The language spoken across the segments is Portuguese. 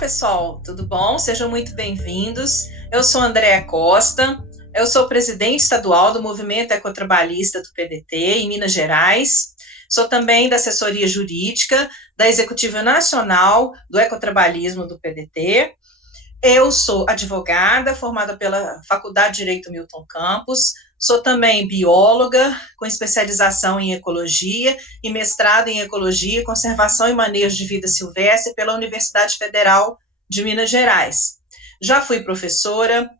Pessoal, tudo bom? Sejam muito bem-vindos. Eu sou Andréa Costa, eu sou presidente estadual do Movimento Ecotrabalhista do PDT em Minas Gerais. Sou também da assessoria jurídica da Executiva Nacional do Ecotrabalhismo do PDT. Eu sou advogada, formada pela Faculdade de Direito Milton Campos. Sou também bióloga, com especialização em ecologia e mestrado em ecologia, conservação e manejo de vida silvestre pela Universidade Federal de Minas Gerais. Já fui professora,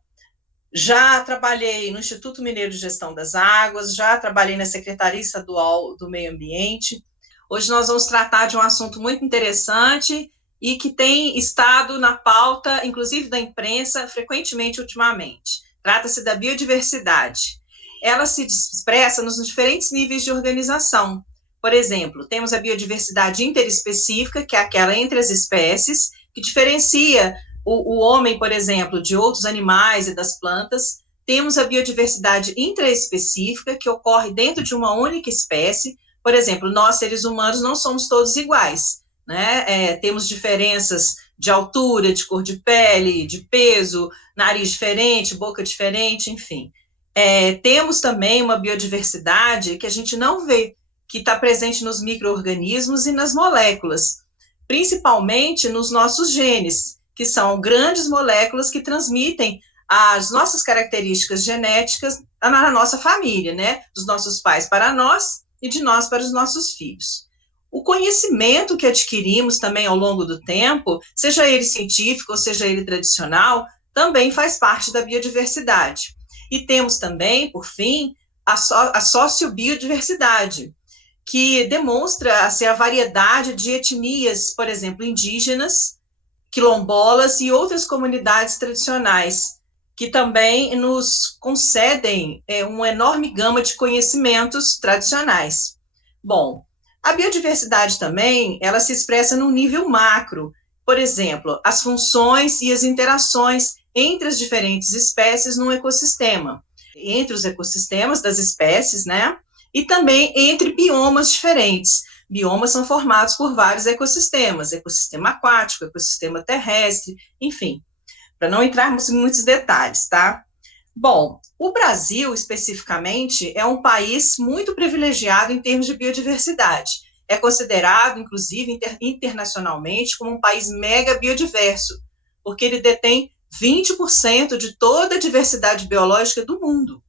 já trabalhei no Instituto Mineiro de Gestão das Águas, já trabalhei na Secretaria Estadual do Meio Ambiente. Hoje nós vamos tratar de um assunto muito interessante e que tem estado na pauta, inclusive da imprensa, frequentemente ultimamente. Trata-se da biodiversidade. Ela se expressa nos diferentes níveis de organização. Por exemplo, temos a biodiversidade interespecífica, que é aquela entre as espécies, que diferencia o homem, por exemplo, de outros animais e das plantas. Temos a biodiversidade intraespecífica, que ocorre dentro de uma única espécie. Por exemplo, nós, seres humanos, não somos todos iguais, né? Temos diferenças de altura, de cor de pele, de peso, nariz diferente, boca diferente, enfim. Temos também uma biodiversidade que a gente não vê, que está presente nos micro-organismos e nas moléculas, principalmente nos nossos genes, que são grandes moléculas que transmitem as nossas características genéticas na nossa família, né? Dos nossos pais para nós e de nós para os nossos filhos. O conhecimento que adquirimos também ao longo do tempo, seja ele científico ou seja ele tradicional, também faz parte da biodiversidade. E temos também, por fim, a sociobiodiversidade, que demonstra a variedade de etnias, por exemplo, indígenas, quilombolas e outras comunidades tradicionais, que também nos concedem uma enorme gama de conhecimentos tradicionais. Bom, a biodiversidade também, ela se expressa no nível macro, por exemplo, as funções e as interações entre as diferentes espécies num ecossistema, entre os ecossistemas das espécies, né? E também entre biomas diferentes. Biomas são formados por vários ecossistemas, ecossistema aquático, ecossistema terrestre, enfim, para não entrarmos em muitos detalhes, tá? Bom, o Brasil, especificamente, é um país muito privilegiado em termos de biodiversidade. É considerado, inclusive, internacionalmente, como um país mega biodiverso, porque ele detém 20% de toda a diversidade biológica do mundo.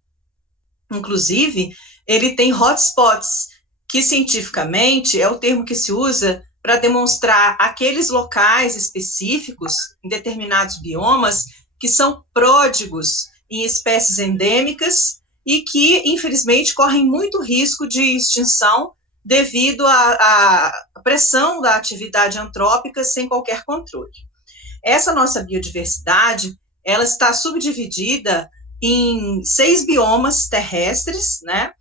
Inclusive, ele tem hotspots, que cientificamente é o termo que se usa para demonstrar aqueles locais específicos, em determinados biomas, que são pródigos em espécies endêmicas e que, infelizmente, correm muito risco de extinção devido à pressão da atividade antrópica sem qualquer controle. Essa nossa biodiversidade, ela está subdividida em 6 biomas terrestres, né?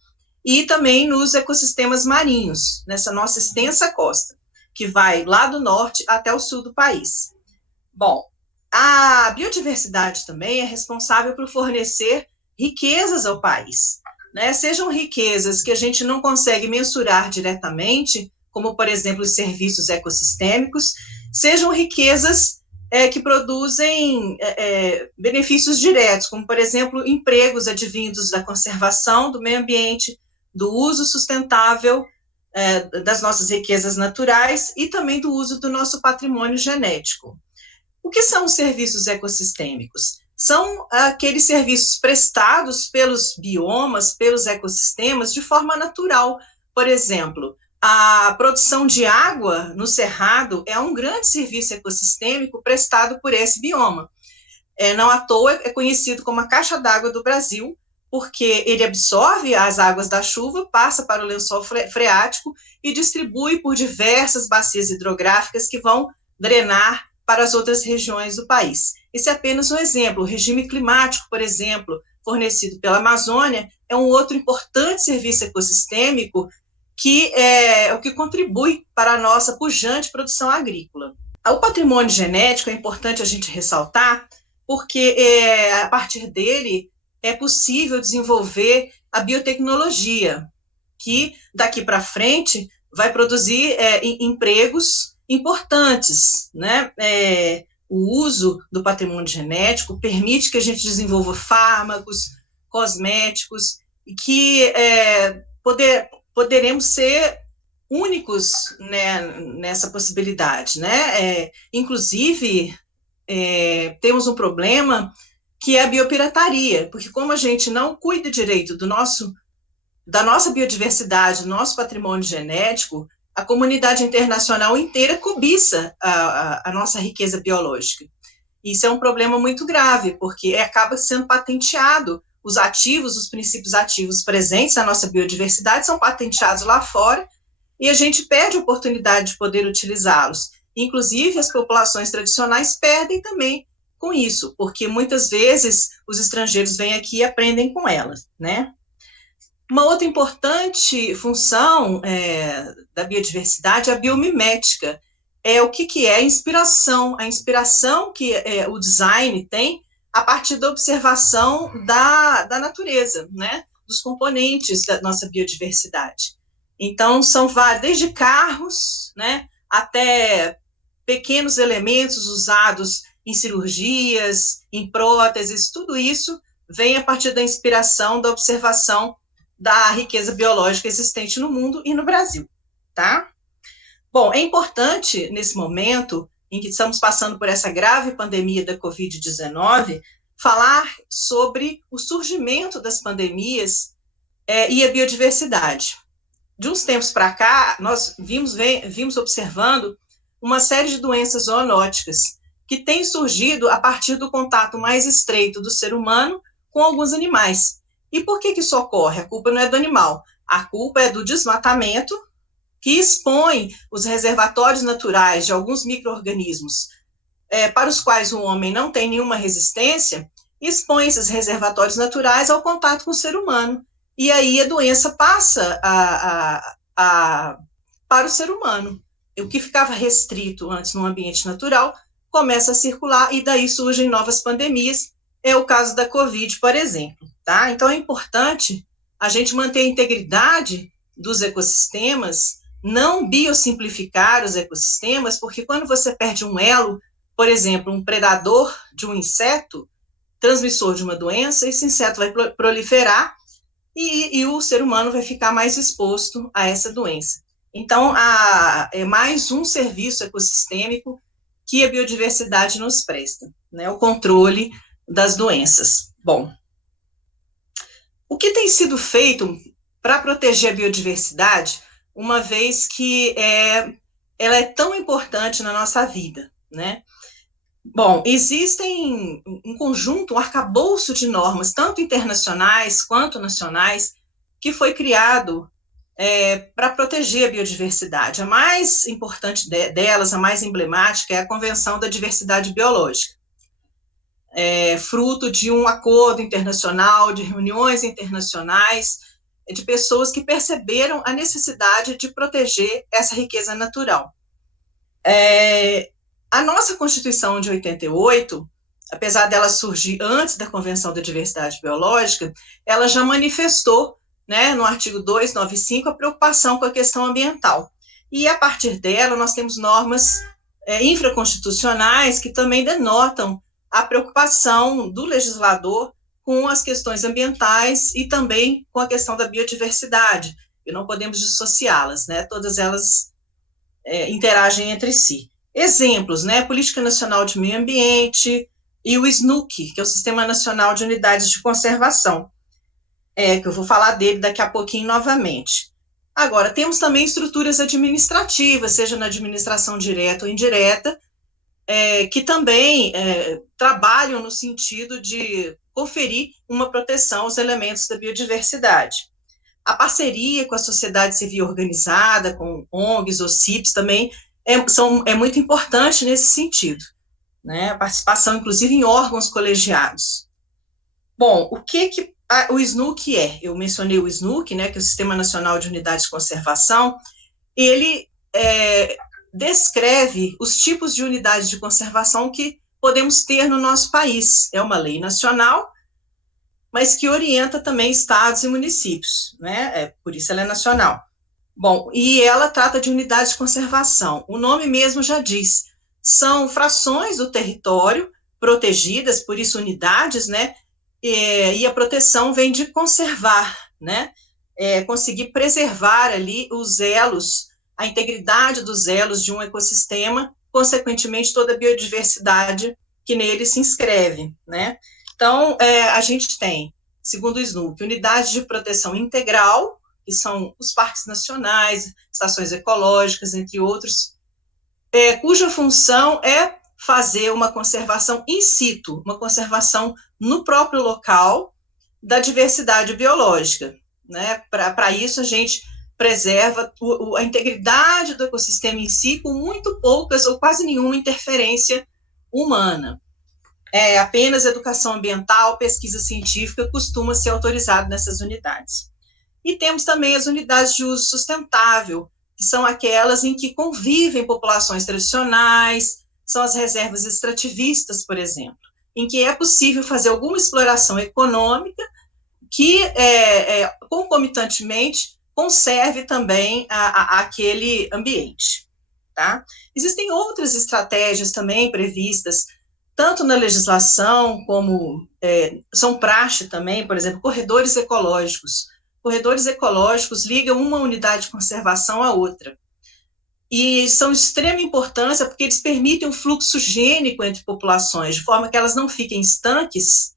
E também nos ecossistemas marinhos, nessa nossa extensa costa, que vai lá do norte até o sul do país. Bom, a biodiversidade também é responsável por fornecer riquezas ao país, né? Sejam riquezas que a gente não consegue mensurar diretamente, como, por exemplo, os serviços ecossistêmicos, sejam riquezas que produzem benefícios diretos, como, por exemplo, empregos advindos da conservação do meio ambiente, do uso sustentável das nossas riquezas naturais e também do uso do nosso patrimônio genético. O que são os serviços ecossistêmicos? São aqueles serviços prestados pelos biomas, pelos ecossistemas, de forma natural. Por exemplo, a produção de água no cerrado é um grande serviço ecossistêmico prestado por esse bioma. Não à toa é conhecido como a caixa d'água do Brasil, porque ele absorve as águas da chuva, passa para o lençol freático e distribui por diversas bacias hidrográficas que vão drenar para as outras regiões do país. Esse é apenas um exemplo. O regime climático, por exemplo, fornecido pela Amazônia, é um outro importante serviço ecossistêmico que é o que contribui para a nossa pujante produção agrícola. O patrimônio genético é importante a gente ressaltar, porque a partir dele é possível desenvolver a biotecnologia, que daqui para frente vai produzir empregos importantes, né? o uso do patrimônio genético permite que a gente desenvolva fármacos, cosméticos, e que poderemos ser únicos, né, nessa possibilidade, né? Inclusive, temos um problema que é a biopirataria, porque como a gente não cuida direito da nossa biodiversidade, do nosso patrimônio genético, a comunidade internacional inteira cobiça a nossa riqueza biológica. Isso é um problema muito grave, porque acaba sendo patenteado. Os ativos, os princípios ativos presentes na nossa biodiversidade são patenteados lá fora e a gente perde a oportunidade de poder utilizá-los. Inclusive, as populações tradicionais perdem também com isso, porque muitas vezes os estrangeiros vêm aqui e aprendem com elas, né? Uma outra importante função da biodiversidade é a biomimética. O que é a inspiração que o design tem a partir da observação da natureza, né? Dos componentes da nossa biodiversidade. Então, são vários, desde carros, né, até pequenos elementos usados em cirurgias, em próteses, tudo isso vem a partir da inspiração, da observação da riqueza biológica existente no mundo e no Brasil, tá? Bom, é importante, nesse momento em que estamos passando por essa grave pandemia da Covid-19, falar sobre o surgimento das pandemias e a biodiversidade. De uns tempos para cá, nós vimos observando uma série de doenças zoonóticas que têm surgido a partir do contato mais estreito do ser humano com alguns animais. E por que isso ocorre? A culpa não é do animal, a culpa é do desmatamento, que expõe os reservatórios naturais de alguns micro-organismos para os quais o homem não tem nenhuma resistência, expõe esses reservatórios naturais ao contato com o ser humano. E aí a doença passa para o ser humano. O que ficava restrito antes no ambiente natural começa a circular e daí surgem novas pandemias. É o caso da Covid, por exemplo. Tá? Então é importante a gente manter a integridade dos ecossistemas, não biosimplificar os ecossistemas, porque quando você perde um elo, por exemplo, um predador de um inseto, transmissor de uma doença, esse inseto vai proliferar e o ser humano vai ficar mais exposto a essa doença. Então, é mais um serviço ecossistêmico que a biodiversidade nos presta, né? O controle das doenças. Bom, o que tem sido feito para proteger a biodiversidade, uma vez que ela é tão importante na nossa vida, né? Bom, existem um conjunto, um arcabouço de normas, tanto internacionais quanto nacionais, que foi criado para proteger a biodiversidade. A mais importante delas, a mais emblemática, é a Convenção da Diversidade Biológica. Fruto de um acordo internacional, de reuniões internacionais, de pessoas que perceberam a necessidade de proteger essa riqueza natural. A nossa Constituição de 88, apesar dela surgir antes da Convenção da Diversidade Biológica, ela já manifestou, né, no artigo 295, a preocupação com a questão ambiental. E, a partir dela, nós temos normas infraconstitucionais que também denotam a preocupação do legislador com as questões ambientais e também com a questão da biodiversidade, e não podemos dissociá-las, né? Todas elas interagem entre si. Exemplos, né? Política Nacional de Meio Ambiente e o SNUC, que é o Sistema Nacional de Unidades de Conservação, que eu vou falar dele daqui a pouquinho novamente. Agora, temos também estruturas administrativas, seja na administração direta ou indireta, que também trabalham no sentido de conferir uma proteção aos elementos da biodiversidade. A parceria com a sociedade civil organizada, com ONGs, OCIPs, também é muito importante nesse sentido, né? A participação, inclusive, em órgãos colegiados. Bom, o que o SNUC é? Eu mencionei o SNUC, né, que é o Sistema Nacional de Unidades de Conservação. Ele descreve os tipos de unidades de conservação que podemos ter no nosso país. É uma lei nacional, mas que orienta também estados e municípios, né? Por isso ela é nacional. Bom, e ela trata de unidades de conservação. O nome mesmo já diz, são frações do território protegidas, por isso unidades, né? E a proteção vem de conservar, né? Conseguir preservar ali os elos, a integridade dos elos de um ecossistema, consequentemente toda a biodiversidade que nele se inscreve, né? Então, a gente tem, segundo o SNUP, unidades de proteção integral, que são os parques nacionais, estações ecológicas, entre outros, cuja função é fazer uma conservação in situ, uma conservação no próprio local da diversidade biológica, né? Para isso, a gente preserva a integridade do ecossistema em si, com muito poucas ou quase nenhuma interferência humana. Apenas educação ambiental, pesquisa científica costuma ser autorizado nessas unidades. E temos também as unidades de uso sustentável, que são aquelas em que convivem populações tradicionais, são as reservas extrativistas, por exemplo, em que é possível fazer alguma exploração econômica que, concomitantemente, conserve também aquele ambiente. Tá? Existem outras estratégias também previstas, tanto na legislação como são praxe também, por exemplo, corredores ecológicos. Corredores ecológicos ligam uma unidade de conservação à outra. E são de extrema importância porque eles permitem um fluxo gênico entre populações, de forma que elas não fiquem estanques,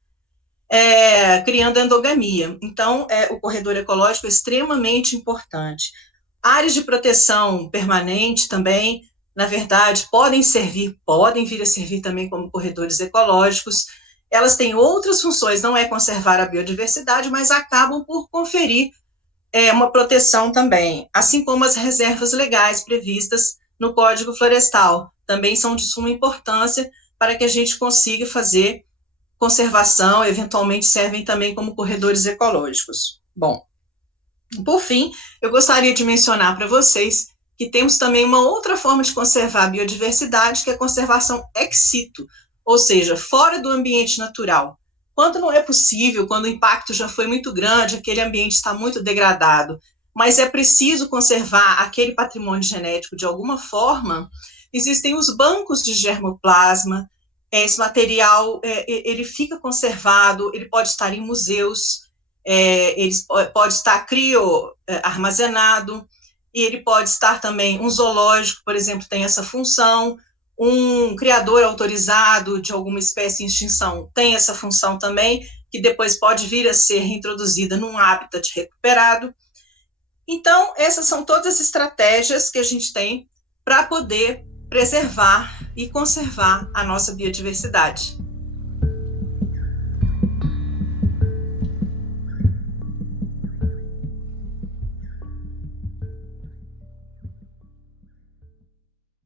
criando endogamia. Então, o corredor ecológico é extremamente importante. Áreas de proteção permanente também, na verdade, podem vir a servir também como corredores ecológicos. Elas têm outras funções, não é conservar a biodiversidade, mas acabam por conferir uma proteção também, assim como as reservas legais previstas no Código Florestal, também são de suma importância para que a gente consiga fazer conservação, eventualmente servem também como corredores ecológicos. Bom, por fim, eu gostaria de mencionar para vocês que temos também uma outra forma de conservar a biodiversidade, que é a conservação ex situ, ou seja, fora do ambiente natural. Quando não é possível, quando o impacto já foi muito grande, aquele ambiente está muito degradado, mas é preciso conservar aquele patrimônio genético de alguma forma, existem os bancos de germoplasma. Esse material ele fica conservado, ele pode estar em museus, ele pode estar armazenado, e ele pode estar também, um zoológico, por exemplo, tem essa função, um criador autorizado de alguma espécie em extinção tem essa função também, que depois pode vir a ser reintroduzida num habitat recuperado. Então, essas são todas as estratégias que a gente tem para poder preservar e conservar a nossa biodiversidade.